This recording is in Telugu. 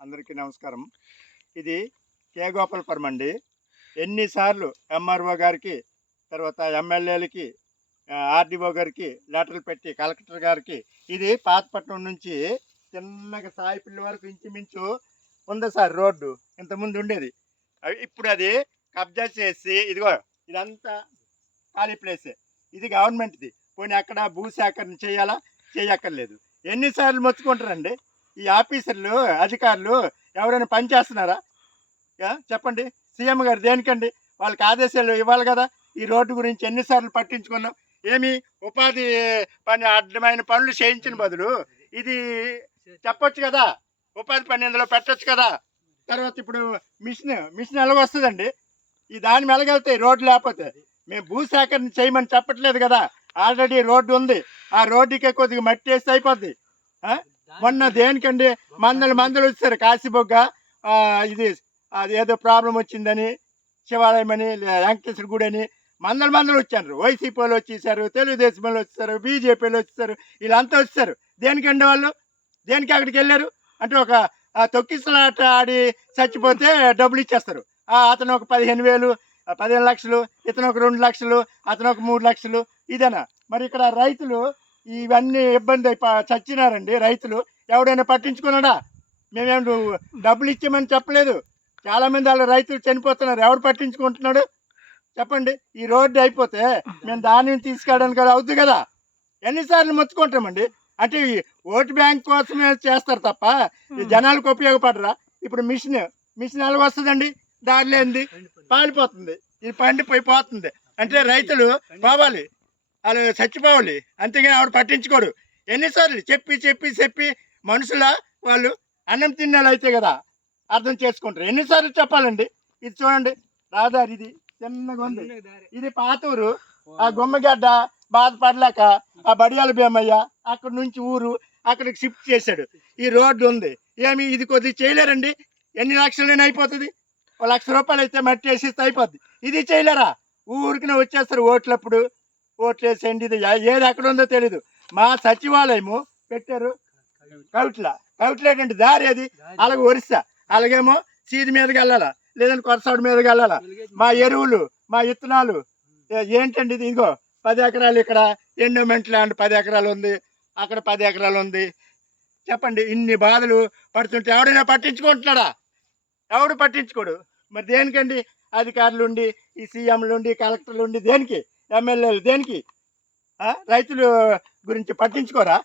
అందరికీ నమస్కారం. ఇది కే గోపాలపురం అండి. ఎన్నిసార్లు ఎంఆర్ఓ గారికి తర్వాత ఎమ్మెల్యేలకి ఆర్డీఓ గారికి లెటర్లు పెట్టి కలెక్టర్ గారికి ఇది పాతపట్నం నుంచి చిన్నగా సాయిపిల్లి వరకు ఇంచుమించు ఉంది సార్ రోడ్డు ఇంతకుముందు ఉండేది. ఇప్పుడు అది కబ్జా చేసి ఇదిగో ఇదంతా ఖాళీ ప్లేసే. ఇది గవర్నమెంట్ది. పోనీ అక్కడ భూసేకరణ చేయాలా? చేయక్కర్లేదు. ఎన్నిసార్లు మొచ్చుకుంటారండి ఈ ఆఫీసర్లు అధికారులు ఎవరైనా పని చేస్తున్నారా? చెప్పండి. సీఎం గారు దేనికండి? వాళ్ళకి ఆదేశాలు ఇవ్వాలి కదా. ఈ రోడ్డు గురించి ఎన్నిసార్లు పట్టించుకున్నాం. ఏమి ఉపాధి పని అడ్డమైన పనులు చేయించిన బదులు ఇది చెప్పొచ్చు కదా. ఉపాధి పని ఇందులో పెట్టొచ్చు కదా. తర్వాత ఇప్పుడు మిషన్ మిషన్ ఎలాగొస్తుందండి? ఈ దాని ఎలాగెళ్తాయి రోడ్డు లేకపోతే మేము భూసేకరణ చేయమని చెప్పట్లేదు కదా. ఆల్రెడీ రోడ్డు ఉంది. ఆ రోడ్డుకే కొద్దిగా మట్టి వేస్తే అయిపోద్ది. మొన్న దేనికండి? మందలు మందలు వచ్చారు కాశీబొగ్గ ఇది అది ఏదో ప్రాబ్లం వచ్చిందని శివాలయం అని వెంకటేశ్వర గుడి అని మందలు మందలు వచ్చారు. వైసీపీలో వచ్చేసారు తెలుగుదేశం వాళ్ళు వచ్చేసారు బీజేపీలో వాళ్ళు వచ్చేసారు వీళ్ళంతా వచ్చారు దేనికండి వాళ్ళు? దేనికి అక్కడికి వెళ్ళారు? అంటే ఒక తొక్కిసలాట ఆడి చచ్చిపోతే డబ్బులు ఇచ్చేస్తారు. అతను ఒక పదిహేను వేలు పదిహేను లక్షలు ఇతను ఒక రెండు లక్షలు అతను ఒక మూడు లక్షలు ఇదేనా? మరి ఇక్కడ రైతులు ఇవన్నీ ఇబ్బంది అయిపో- చచ్చినారండి రైతులు. ఎవడైనా పట్టించుకున్నాడా? మేమేం డబ్బులు ఇచ్చామని చెప్పలేదు. చాలా మంది వాళ్ళ రైతులు చనిపోతున్నారు. ఎవడు పట్టించుకుంటున్నాడు? చెప్పండి. ఈ రోడ్డు అయిపోతే మేము ధాన్యం తీసుకెళ్ళడానికి కదా అవుతుంది కదా. ఎన్నిసార్లు మొత్తుకుంటామండి? అంటే ఈ ఓటు బ్యాంక్ కోసమే చేస్తారు తప్ప ఈ జనాలకు ఉపయోగపడరా? ఇప్పుడు మిషన్ మిషన్ ఎలా వస్తుందండి? దారిలో ఏంది? పాలిపోతుంది. ఇది పండిపోయి పోతుంది. అంటే రైతులు పోవాలి. వాళ్ళు చచ్చిపోవాలి. అంతేగాని ఆవిడ పట్టించుకోడు ఎన్నిసార్లు చెప్పి చెప్పి చెప్పి మనుషుల వాళ్ళు అన్నం తిన్నాళ్ళు అయితే కదా అర్థం చేసుకుంటారు. ఎన్నిసార్లు చెప్పాలండి? ఇది చూడండి. రాదారి ఇది. చిన్నగా ఉంది. ఇది పాతూరు ఆ గుమ్మగడ్డ బాధపడలేక ఆ బడియాల భీమయ్య అక్కడ నుంచి ఊరు అక్కడికి షిఫ్ట్ చేశాడు. ఈ రోడ్డు ఉంది. ఏమి ఇది కొద్దిగా చేయలేరండి? ఎన్ని లక్షలైనా అయిపోతుంది. ఒక లక్ష రూపాయలు అయితే మట్టి వేసిస్తే అయిపోద్ది. ఇది చేయలేరా? ఊరికినే వచ్చేస్తారు ఓట్లప్పుడు. ఓట్లు వేసేయండి ఇది ఏది ఎక్కడ ఉందో తెలీదు. మా సచివాలయము పెట్టారు కౌట్ల కౌట్ల దారి అది. అలాగే ఒరిస్సా. అలాగేమో సీది మీదకి వెళ్ళాలా? లేదంటే కొరసాడు మీదకి వెళ్ళాలా? మా ఎరువులు మా ఇత్తనాలు. ఏంటండి ఇది? ఇదిగో పది ఎకరాలు ఇక్కడ. ఎండోమెంట్ ల్యాండ్ పది ఎకరాలు ఉంది. అక్కడ పది ఎకరాలు ఉంది. చెప్పండి ఇన్ని బాధలు పడుతుంటే ఎవడైనా పట్టించుకుంటున్నాడా? ఎవడు పట్టించుకోడు? మరి దేనికండి అధికారులు ఉండి ఈ సీఎంలు ఉండి కలెక్టర్లు ఉండి దేనికి? ఎమ్మెల్యేలు దేనికి? రైతులు గురించి పట్టించుకోరా?